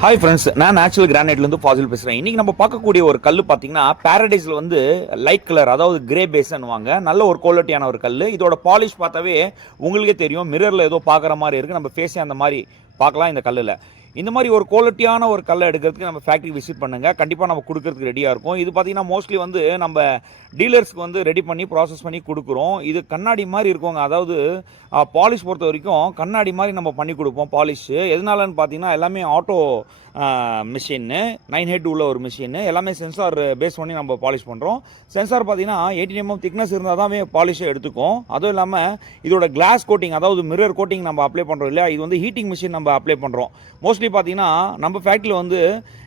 Hi friends, நான் natural கிரானைட்லேருந்து Fazil பேசுகிறேன். இன்றைக்கி நம்ம பார்க்கக்கூடிய ஒரு கல் பார்த்தீங்கன்னா பேரடைஸில் வந்து லைட் கலர், அதாவது கிரே பேஸ்ன்னுவாங்க. நல்ல ஒரு குவாலிட்டியான ஒரு கல். இதோட பாலிஷ் பார்த்தாவே உங்களுக்கே தெரியும், மிரரில் ஏதோ பார்க்குற மாதிரி இருக்குது. நம்ம ஃபேஸே அந்த மாதிரி பார்க்கலாம் இந்த கல்லில். இந்த மாதிரி ஒரு குவாலிட்டியான ஒரு கல்லை எடுக்கிறதுக்கு நம்ம ஃபேக்ட்ரி விசிட் பண்ணுங்கள். கண்டிப்பாக நம்ம கொடுக்கறதுக்கு ரெடியாக இருக்கும். இது பார்த்தீங்கன்னா மோஸ்ட்லி வந்து நம்ம டீலர்ஸ்க்கு வந்து ரெடி பண்ணி ப்ராசஸ் பண்ணி கொடுக்குறோம். இது கண்ணாடி மாதிரி இருக்குங்க. அதாவது பாலிஷ் பொறுத்த வரைக்கும் கண்ணாடி மாதிரி நம்ம பண்ணி கொடுப்போம் பாலிஷு. எதனாலன்னு பார்த்தீங்கன்னா எல்லாமே ஆட்டோ மிஷின்னு 9 உள்ள ஒரு மிஷின்னு, எல்லாமே சென்சார் பேஸ் பண்ணி நம்ம பாலிஷ் பண்ணுறோம். சென்சார் பார்த்தீங்கன்னா 18 mm திக்னஸ் இருந்தால் தான் பாலிஷை எடுத்துக்கும். அதுவும் இல்லாமல் இதோட கிளாஸ் கோட்டிங், அதாவது மிரர் கோட்டிங் நம்ம அப்ளை பண்ணுறோம் இல்லையா, இது வந்து ஹீட்டிங் மிஷின் நம்ம அப்ளை பண்ணுறோம். மோஸ்ட்லி பார்த்தீங்கன்னா நம்ம ஃபேக்ட்ரியில் வந்து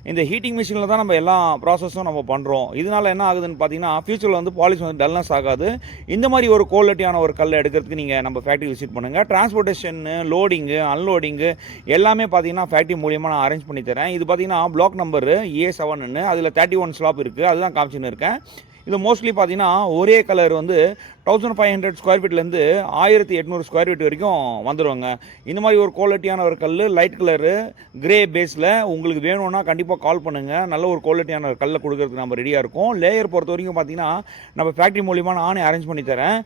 இந்த ஹீட்டிங் மிஷினில் தான் நம்ம எல்லா ப்ராசஸும் நம்ம பண்ணுறோம். இதனால் என்ன ஆகுதுன்னு பார்த்தீங்கன்னா ஃபியூச்சரில் வந்து பாலிஷ் வந்து டல்னஸ் ஆகாது. இந்த மாதிரி ஒரு குவாலிட்டியான ஒரு கல்லை எடுக்கிறதுக்கு நீங்கள் நம்ம ஃபேக்ட்ரி விசிட் பண்ணுங்கள். டிரான்ஸ்போர்ட்டேஷனு, லோடிங்கு, அன்லோடிங்கு எல்லாமே பார்த்தீங்கன்னா ஃபேக்ட்ரி மூலியமாக நான் அரேஞ்ச் பண்ணி தரேன். இது பார்த்தீங்கன்னா பிளாக் நம்பரு A7ன்னு, அதில் 31 ஸ்லாப் இருக்குது. அதுதான் காமிச்சின்னு இருக்கேன். இது மோஸ்ட்லி பார்த்தீங்கன்னா ஒரே கலர் வந்து 1500 ஸ்கொயர் ஃபீட்லேருந்து 1800 ஸ்கொயர் ஃபீட் வரைக்கும் வந்துடுவாங்க. இந்த மாதிரி ஒரு குவாலிட்டியான ஒரு கல், லைட் கலரு கிரே பேஸில் உங்களுக்கு வேணும்னா கண்டிப்பாக கால் பண்ணுங்கள். நல்ல ஒரு குவாலிட்டியான ஒரு கல்லை கொடுக்கறதுக்கு நம்ம ரெடியாக இருக்கும். லேயர் பொறுத்த வரைக்கும் பார்த்தீங்கன்னா நம்ம ஃபேக்ட்ரி மூலிமா நானே அரேஞ்ச் பண்ணி தரேன்.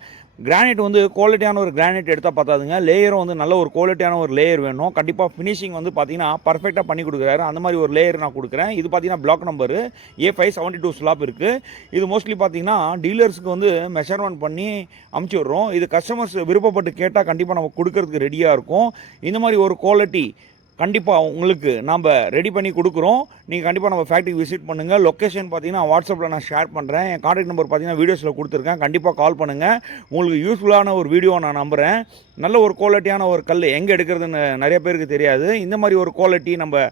கிரானைட் வந்து குவாலிட்டியான ஒரு கிரானைட் எடுத்தால் பார்த்தாதுங்க, லேயரும் வந்து நல்ல ஒரு குவாலிட்டியான ஒரு லேயர் வேணும். கண்டிப்பாக ஃபினிஷிங் வந்து பார்த்தீங்கன்னா பர்ஃபெக்டாக பண்ணி கொடுக்குறாரு. அந்த மாதிரி ஒரு லேயர் நான் கொடுக்குறேன். இது பார்த்தீங்கன்னா பிளாக் நம்பரு A572 ஸ்லாப் இருக்குது. இது மோஸ்ட்லி பார்த்தீங்கன்னா டீலர்ஸுக்கு வந்து மெஷர்மெண்ட் பண்ணி அமுச்சு விட்றோம். இது கஸ்டமர்ஸ் விருப்பப்பட்டு கேட்டால் கண்டிப்பாக நம்ம கொடுக்கறதுக்கு ரெடியாக இருக்கும். இந்த மாதிரி ஒரு குவாலிட்டி கண்டிப்பாக உங்களுக்கு நாம் ரெடி பண்ணி கொடுக்குறோம். நீங்கள் கண்டிப்பாக நம்ம ஃபேக்ட்ரிக்கு விசிட் பண்ணுங்கள். லொக்கேஷன் பார்த்தீங்கன்னா வாட்ஸ்அப்பில் நான் ஷேர் பண்ணுறேன். என் கான்டாக்ட் நம்பர் பார்த்தீங்கன்னா வீடியோஸில் கொடுத்துருக்கேன். கண்டிப்பாக கால் பண்ணுங்கள். உங்களுக்கு யூஸ்ஃபுல்லான ஒரு வீடியோ நான் நம்புகிறேன். நல்ல ஒரு குவாலிட்டியான ஒரு கல் எங்கே எடுக்கிறதுன்னு நிறைய பேருக்கு தெரியாது. இந்த மாதிரி ஒரு குவாலிட்டி நம்ம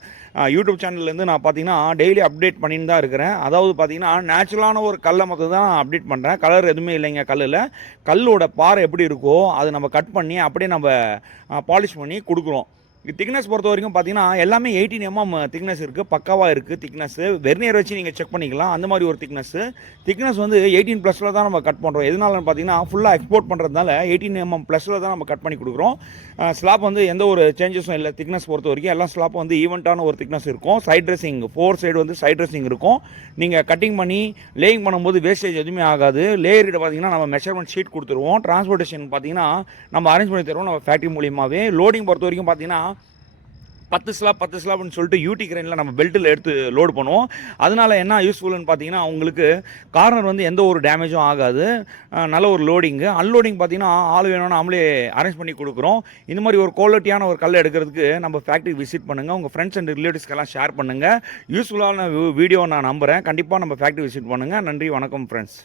யூடியூப் சேனல்லேருந்து நான் பார்த்தீங்கன்னா டெய்லி அப்டேட் பண்ணின்னு தான் இருக்கிறேன். அதாவது பார்த்தீங்கன்னா நேச்சுரலான ஒரு கல்லை மட்டும் தான் அப்டேட் பண்ணுறேன். கலர் எதுவுமே இல்லைங்க கல்லில். கல்லோட பாறை எப்படி இருக்கோ அதை நம்ம கட் பண்ணி அப்படியே நம்ம பாலிஷ் பண்ணி கொடுக்குறோம். திக்னஸ் பொறுத்த வரைக்கும் பார்த்தீங்கன்னா எல்லாமே 18 mm திக்னஸ் இருக்குது. பக்காவாக இருக்குது திக்னஸ்ஸு. வெர்னியர் வச்சு நீங்கள் செக் பண்ணிக்கலாம். அந்த மாதிரி ஒரு திக்னஸ் வந்து 18+ தான் நம்ம கட் பண்ணுறோம். எதனாலன்னு பார்த்தீங்கன்னா ஃபுல்லாக எக்ஸ்போர்ட் பண்ணுறதுனால 18 mm+ தான் நம்ம கட் பண்ணி கொடுக்குறோம். ஸ்லாப் வந்து எந்த ஒரு சேஞ்சஸும் இல்லை. திக்னஸ் பொறுத்த வரைக்கும் எல்லா ஸ்லாப்பும் வந்து ஈவெண்ட்டான ஒரு திக்னஸ் இருக்கும். சைட் ட்ரெஸ்ஸிங் 4 சைடு வந்து சைட் ட்ரெஸ்ஸிங் இருக்கும். நீங்கள் கட்டிங் பண்ணி லேயிங் பண்ணும்போது வேஸ்டேஜ் எதுவுமே ஆகாது. லேயர்கிட்ட பார்த்தீங்கன்னா நம்ம மெஷர்மெண்ட் ஷீட் கொடுத்துருவோம். டிரான்ஸ்போர்ட்டேஷன் பார்த்தீங்கன்னா நம்ம அரேஞ்ச் பண்ணி தருவோம் நம்ம ஃபேக்ட்ரி மூலியமாகவே. லோடிங் பொறுத்த வரைக்கும் பார்த்தீங்கன்னா 10 ஸ்லாப்னு சொல்லிட்டு யூடி கிரைனில் நம்ம பெல்ட்டில் எடுத்து லோடு பண்ணுவோம். அதனால் என்ன யூஸ்ஃபுல்னு பார்த்தீங்கன்னா உங்களுக்கு கார்னர் வந்து எந்த ஒரு டேமேஜும் ஆகாது. நல்ல ஒரு லோடிங்கு. அன்லோடிங் பார்த்தீங்கன்னா ஆள் வேணும்னா நம்மளே அரேஞ்ச் பண்ணி கொடுக்குறோம். இந்த மாதிரி ஒரு குவாலிட்டியான ஒரு கல் எடுக்கிறதுக்கு நம்ம ஃபேக்ட்ரி விசிட் பண்ணுங்கள். உங்கள் ஃப்ரெண்ட்ஸ் அண்ட் ரிலேட்டிவ்ஸ்க்கெல்லாம் ஷேர் பண்ணுங்கள். யூஸ்ஃபுல்லான வீடியோ நான் நம்புகிறேன். கண்டிப்பாக நம்ம ஃபேக்ட்ரி விசிட் பண்ணுங்கள். நன்றி, வணக்கம் ஃப்ரெண்ட்ஸ்.